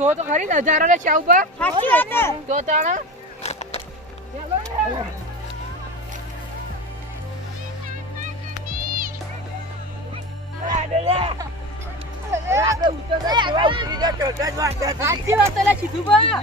જો તો ખરી નજારો લે ચા ઉપર. સાચી વાત. તો તાણે. સાચી વાત એટલે સીધું બા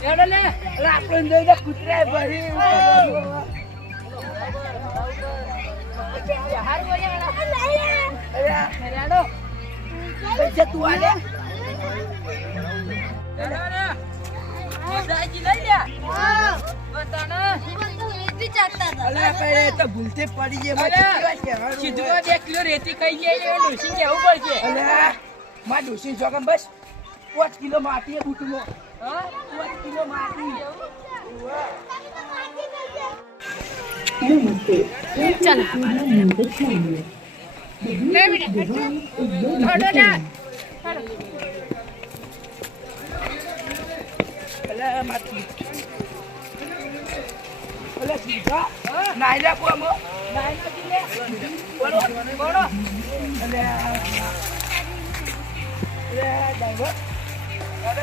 લેવડો લે હારું બોલ્યા લેવડો દાદાજી લઈ લ્યા બતાના ભૂલતે પડી સીધું બે કિલો રેતી ખાઈ જાય ડોસી કેવું પડશે માં ડોસી બસ. પાંચ કિલો માટી બુટમાં હા પાંચ કિલો માટી અલે માટી અલે સીધા નાઈ લે કોમો નાઈ લે બોલો બોલો અલે અલે ડાઈવર અલે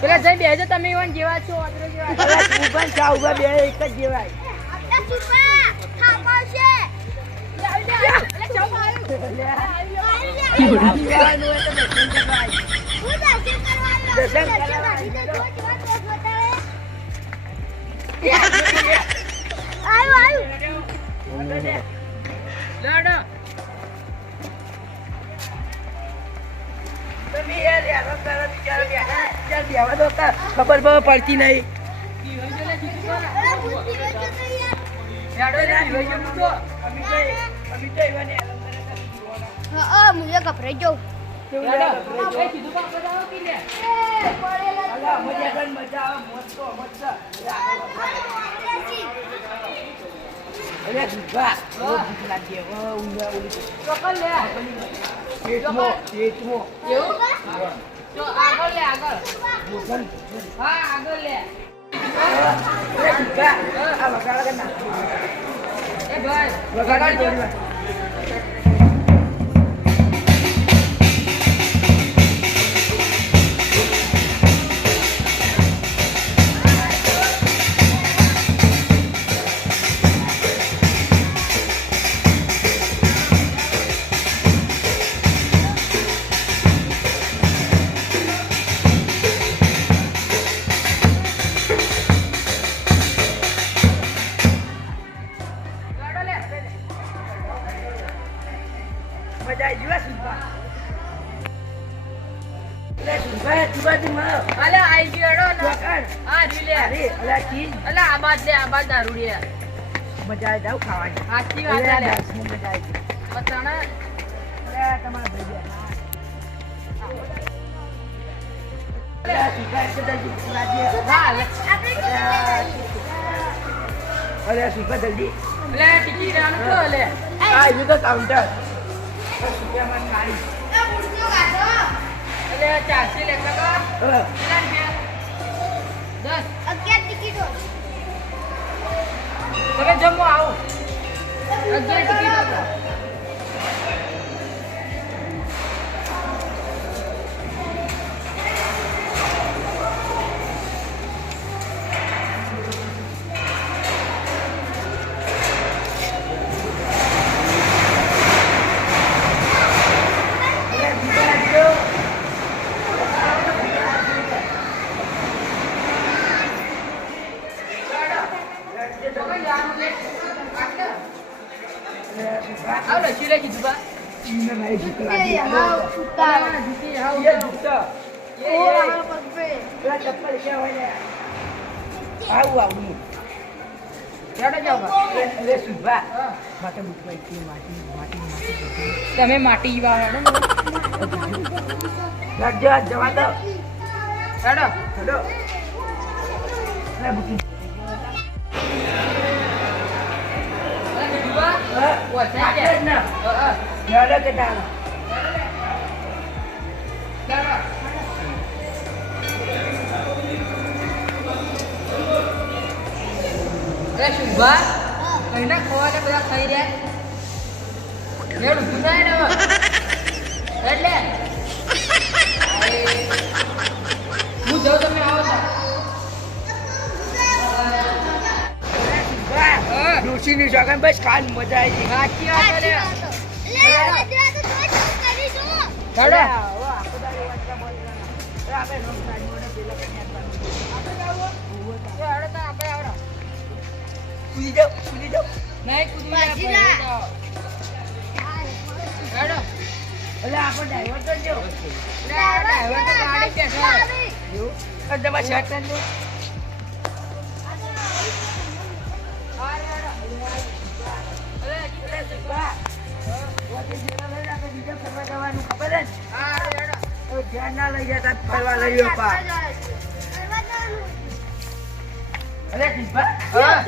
પેલા જઈ બેજો તમે ઈવન જેવા છો અદરો જેવા ઊભા બે એક જ જેવાય ખબર બબર પડતી નહીં અમિત હોય તો એવા? ને. ગભરાઈ જાઉં લેવડો. અલે આઈ ગયો હેડો ને. વગાડ. હા રી લે અરે, અલા, ચીઝ. અલે આ બાજ લે આ બાજ દારૂ મજા આવી જાવ ખાવાની સાચી વાત અરે, મજા આવી ગઈ. અરે, અલ્યા, તમારા ભાઈ બેઠા. અલ્યા, જલ્દી, લે ટિકિટ આનું તો લે આ આવ્યું તો કાઉન્ટર સુકામાં કાઢી. રૂપિયા? દસ. તમે જમો આવો. અગિયાર ટિકિટ. અરે સુભા. માટે માટી માટી તમે માટી રાખજો આ જવા દો. હેડો હેડો તારો ચાલો. ના ખોવા કે બધા ખાઈ રહ્યા? રેડ ઊભું થાય ને એટલે? હું જાઉં તમે આવો વાહ હા. ડોશીની સોગન બસ કાલ મજા આવી. સાચી વાત લે. હેડો. ચાલો આખો કૂદી જાઓ, કૂદી જાઓ. નહીં કૂદી બાજી જાય જા. હેડો. અલે આપણે ડ્રાઈવર તો જો. ડ્રાઈવર તો ગાડી બેઠો એવું? અને શર્ટ તો ધ્યાન ના લઈ જતા ફરવા લઈ ગયો પા અરે દીપા હા.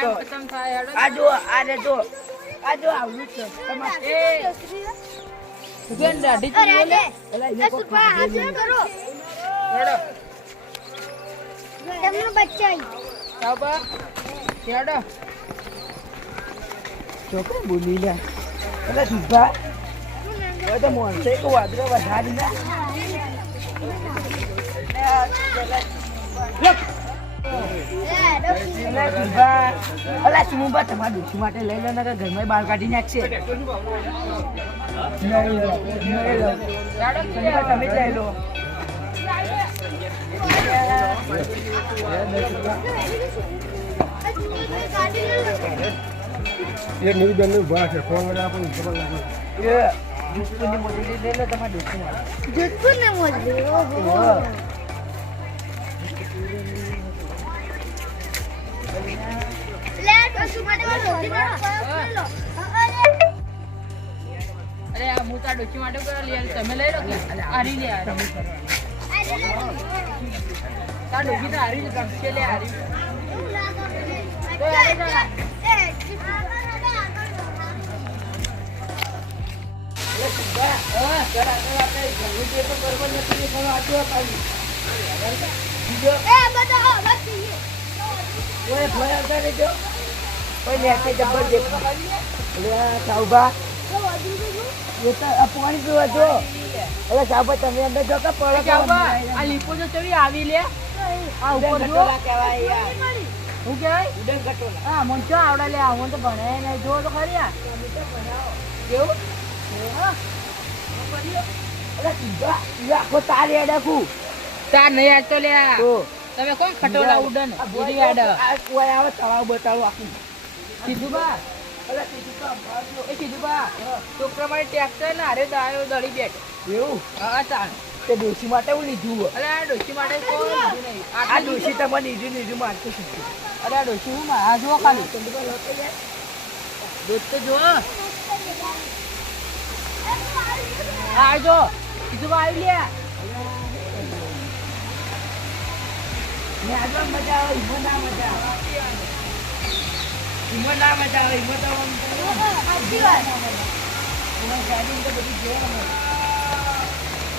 તો. આજે ખતમ થાય આ જો આ રે જો. આ જો. આવડું જ છે. તમારે તેમનો બચ્ચા જાઓ બા હેડો છોકરા બોલી લે એટલે સુભા હવે તો મોનસે કો વાદરો વધારી ના તમારા માટે લઈ લો નકર ઘરમાં બહાર કાઢી નાખશે. તમે લઈ લો. એ નવી બેન ઊભા છે ફોન વડે આપણને ખબર અરે. આ હું તાર ડોકી માટે કરો લે? તમે લઈ લો કે? હારી લે હારી તાર ડોકી તો હારી જ ગમશે લે હારી હા ચાલ આગળ આપણે ઘરનું જે તો બરોબર નથી એ ઘણો આટલું અપાવી. બીજો કોઈ ભય આવતા રહેજો કોઈ નેચે જબ્બર દેખો આ પાણી પીવા જો એટલે સાહેબ તમે અંદર જો કે પડો જાઓ આ લીપો જો ચડી આવી લે. આ ઉપર જો કહેવાય હું કહેવાય? ઉડન ગટોલા. હા મન ચો આવડે લે આવું તો ભણે ને જો તો ખરી આ. કેવું? હા. એટલે સીધા ઈ આખો તાર યાદ રાખું. તાર નહીં આજ તો લે આ. તો. તમે કોણ ખટોલા ઉડન? આ બીજી આડ આ કોઈ આવે તળાવ બતાવું આખું. કીધું બા. તો એ કીધું બા. છોકરા મારી ટ્રેક્ટર ને હારે દાયો દળી બેઠ. એવું? હા ચાલ. તે ડોશી માટે હું લીધું. અરે આ ડોશી માટે કોઈ લીધું નહીં. આ ડોશી તમને લીધું લીધું મારતું શીખ્યું અરે આ ડોશી હું આ જુઓ ખાલી. તમે. દૂધ તો જુઓ. આ જો કીધું આવી લે મજા આવે ઈમો ના મજા આવે. ઈમો ના મજા આવે ઈમો તો આમ સાચી વાત. બધી જોવા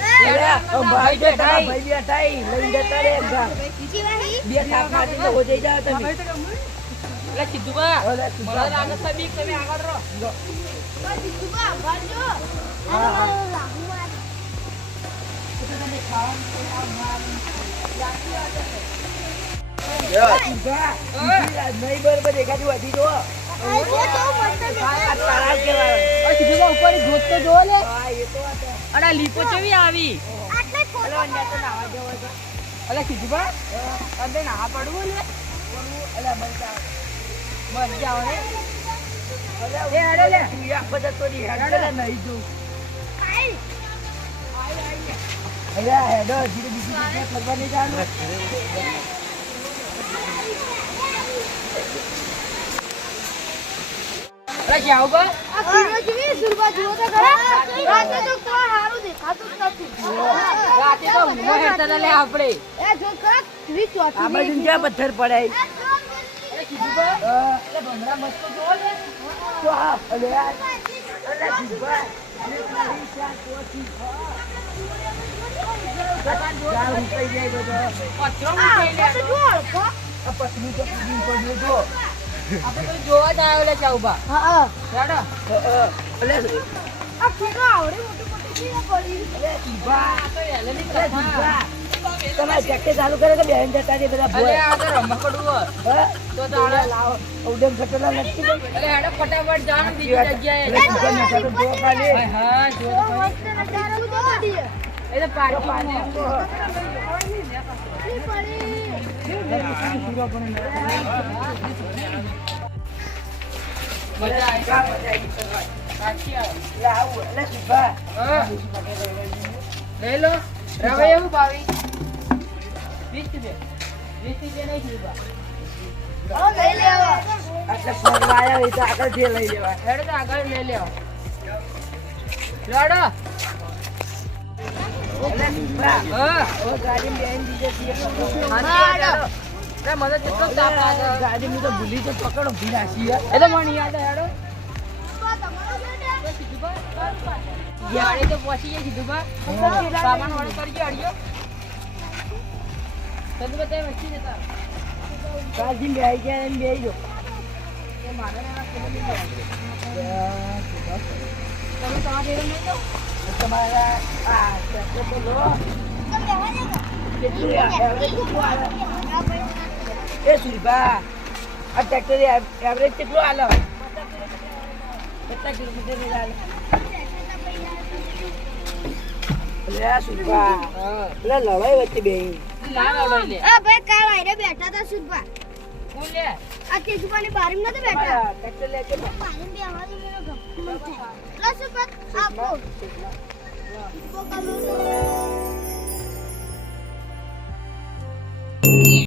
હા, હું ભાઈ બેઠા, ભાઈ. બેઠા, ઈ જતા રે એમના. બીજી વાહી? બે થાપ મારીને તો હો જઈ તમે. એટલે મને લાગે છે તમે આગળ રહો. ભરજો. નહીં બરોબર વધી જો. તારા ઉપર તો જો લે. હા, એ તો છે. આ લીપો કેવી આવી અરે. અલે કીધું બા અંદર ના પડવું ને અલે. મજા આવે અલા, એ હેડે લે. તું યા બધા તો ની હેડે નહીં જોઉં. આઈ. અરે, હેડો, હજી તો ફરવા નહીં જવાનું. અરે જાવ બા આ ફિરોજ જેવી સુરબા જુઓ તો ખરા. રાતે તો કોઈ હારું દેખાતું નથી. રાતે તો ઊંઘમાં હેડતા લે આપણે એ જો ખરા, કેવી ચોથી આ બાજુ ક્યાં પથ્થર પડે અરે કીધું બા હા. ભમરા મસ્ત જો લે તો આ, અલે. જાવ, જાય પડ્યું. આપણે જોવા જ આવ્યો લે જાવ બા હા રાડા આ આવડી મોટી મોટી પડી તો. તમારે ટ્રેક્ટર ચાલુ કરે કે બેન જતા રે બધા ભોય? આ તો રમકડું હો. હા? તો તો આડે લાવો. ઉડમ ખટોલા નથી ગઈ? હેડો ફટાફટ જાણ બીજી જગ્યાએ જીભા જો ખાલી. હા હા જો મસ્ત નજારો તો એ તો. મજા આવી મજા આવી એટલે લઈ લો. રવે એવું ભાવી. વીસ રૂપિયા. વીસ રૂપિયા નહીં જીવવા. લઈ લેવા આગળ જે લઈ લેવા. આગળ લઈ લેવા લડો મને જેટલો ગાડી તો ભૂલી તો પકડો ભીના છીએ એ તો મને યાદ આવે, હેડો તો પહોંચી ગઈ કીધું બા. સામાન વાળો કરજો અડિયો. તો તો બધા વચ્ચે જતા ગાડી બેહી ગયા એમ બેહી જો એ મારે. તમે તમારા ઘરે નહીં જાઓ? તમારા આ તો લો. એ સુરભા આ ટ્રેક્ટર એવરેજ કેટલું આલે? કેટલા કિલોમીટર લડાઈ વચ્ચે બેહી ના લડાઈ લે. આ ભાઈ કાલ આઈને બેઠા હતા લે? આ કેશુભાની બારીમ નથી બેઠા. આ લે કે બારીમ બેહવા દે મેરો થાય. આપો. કમરો.